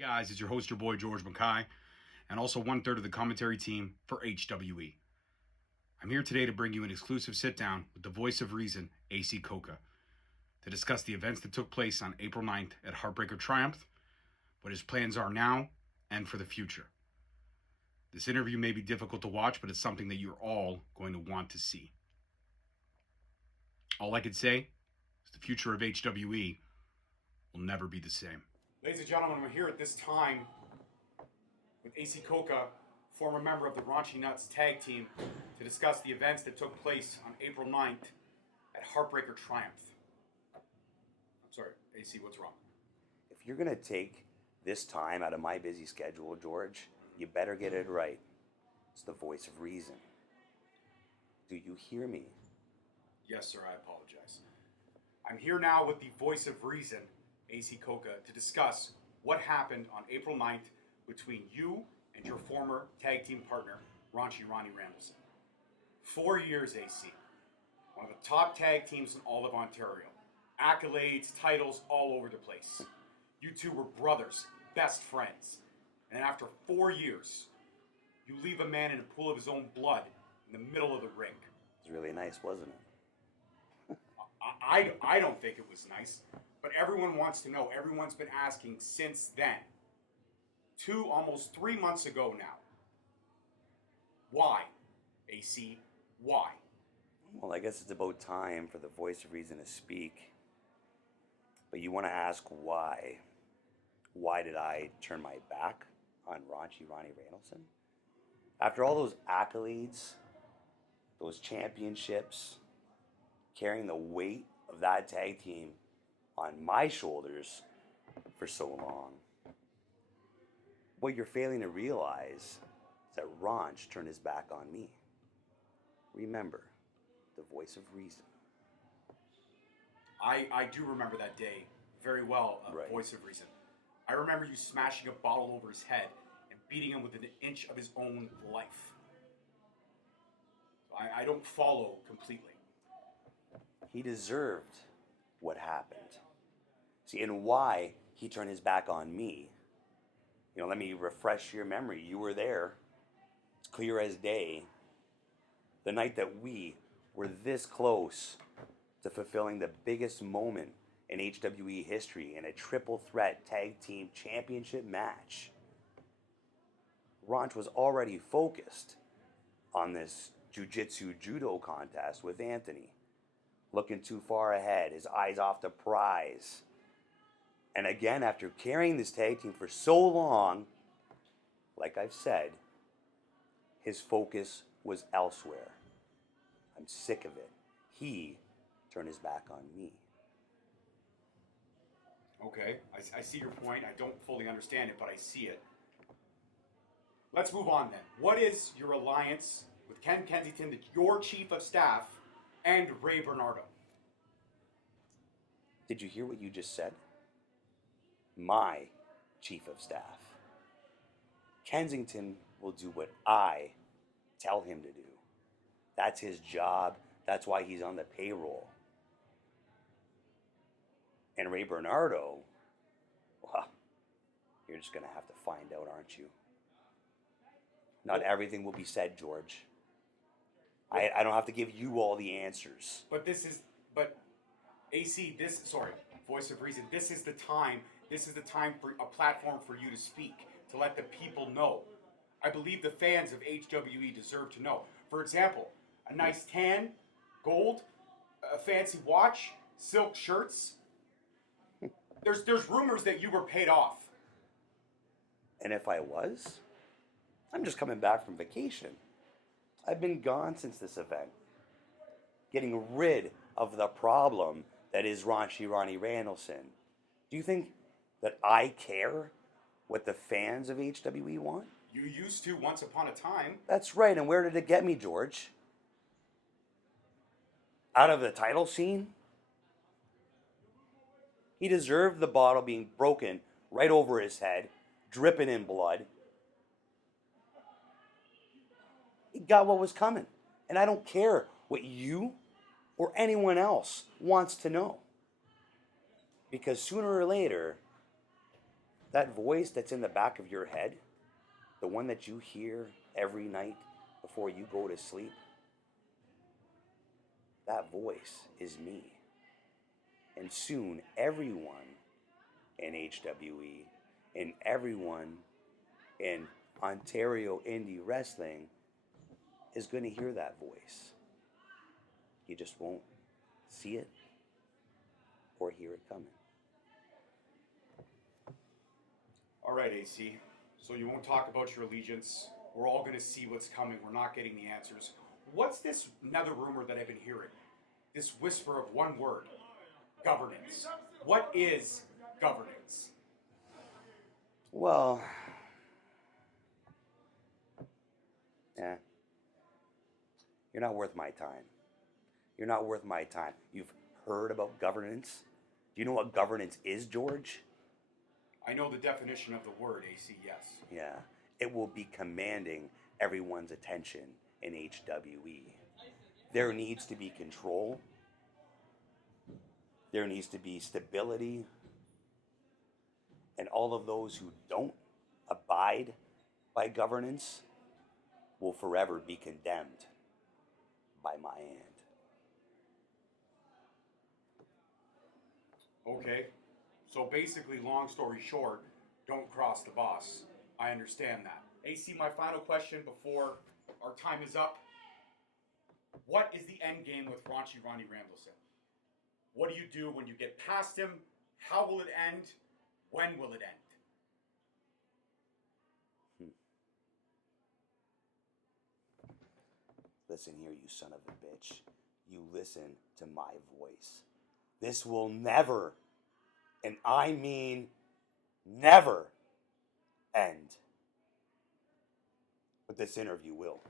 Guys, it's your host, your boy George Mackay, and also one-third of the commentary team for HWE. I'm here today to bring you an exclusive sit-down with the voice of reason, AC Cocca, to discuss the events that took place on April 9th at Heartbreak or Triumph, what his plans are now, and for the future. This interview may be difficult to watch, but it's something that you're all going to want to see. All I can say is the future of HWE will never be the same. Ladies and gentlemen, we're here at this time with AC Cocca, former member of the Raunchy Nuts tag team, to discuss the events that took place on April 9th at Heartbreak or Triumph. I'm sorry, AC, what's wrong? If you're going to take this time out of my busy schedule, George, you better get it right. It's the voice of reason. Do you hear me? Yes, sir, I apologize. I'm here now with the voice of reason, AC Cocca, to discuss what happened on April 9th between you and your former tag team partner, Raunchy Ronnie Randallson. 4 years, AC. One of the top tag teams in all of Ontario. Accolades, titles all over the place. You two were brothers, best friends. And after 4 years, you leave a man in a pool of his own blood in the middle of the ring. It was really nice, wasn't it? I don't think it was nice. But everyone wants to know. Everyone's been asking since then. Almost 3 months ago now. Why, AC? Why? Well, I guess it's about time for the voice of reason to speak. But you want to ask why? Why did I turn my back on Ronnie Randallson? After all those accolades, those championships, carrying the weight of that tag team on my shoulders for so long. What you're failing to realize is that Ronch turned his back on me. Remember, the voice of reason. I do remember that day very well, Right. Voice of reason. I remember you smashing a bottle over his head and beating him within an inch of his own life. I don't follow completely. He deserved what happened. See, and why he turned his back on me. Let me refresh your memory. You were there. It's clear as day. The night that we were this close to fulfilling the biggest moment in HWE history in a triple threat tag team championship match. Ronch was already focused on this jiu-jitsu judo contest with Anthony. Looking too far ahead, his eyes off the prize. And again, after carrying this tag team for so long, like I've said, his focus was elsewhere. I'm sick of it. He turned his back on me. Okay, I see your point. I don't fully understand it, but I see it. Let's move on then. What is your alliance with Ken Kensington, your chief of staff, and Ray Bernardo? Did you hear what you just said? My chief of staff. Kensington will do what I tell him to do. That's his job. That's why he's on the payroll. And Ray Bernardo, well, you're just going to have to find out, aren't you? Not everything will be said, George. I don't have to give you all the answers. But AC, voice of reason, this is the time for a platform for you to speak, to let the people know. I believe the fans of HWE deserve to know. For example, a nice tan, gold, a fancy watch, silk shirts. There's rumors that you were paid off. And if I was, I'm just coming back from vacation. I've been gone since this event. Getting rid of the problem that is Ronnie Randallson. Do you think that I care what the fans of HWE want? You used to once upon a time. That's right, and where did it get me, George? Out of the title scene? He deserved the bottle being broken right over his head, dripping in blood. He got what was coming. And I don't care what you or anyone else wants to know. Because sooner or later, That voice that's in the back of your head, the one that you hear every night before you go to sleep, that voice is me. And soon everyone in HWE and everyone in Ontario indie wrestling is going to hear that voice. You just won't see it or hear it coming. All right, AC. So you won't talk about your allegiance. We're all going to see what's coming. We're not getting the answers. What's this another rumor that I've been hearing? This whisper of one word: governance. What is governance? Well, you're not worth my time. You're not worth my time. You've heard about governance? Do you know what governance is, George? I know the definition of the word, AC, yes. Yeah. It will be commanding everyone's attention in HWE. There needs to be control. There needs to be stability. And all of those who don't abide by governance will forever be condemned by my hand. Okay. So basically, long story short, don't cross the boss. I understand that. AC, my final question before our time is up. What is the end game with Raunchy Ronnie Randallson? What do you do when you get past him? How will it end? When will it end? Listen here, you son of a bitch. You listen to my voice. This will never, and I mean never, end. But this interview will.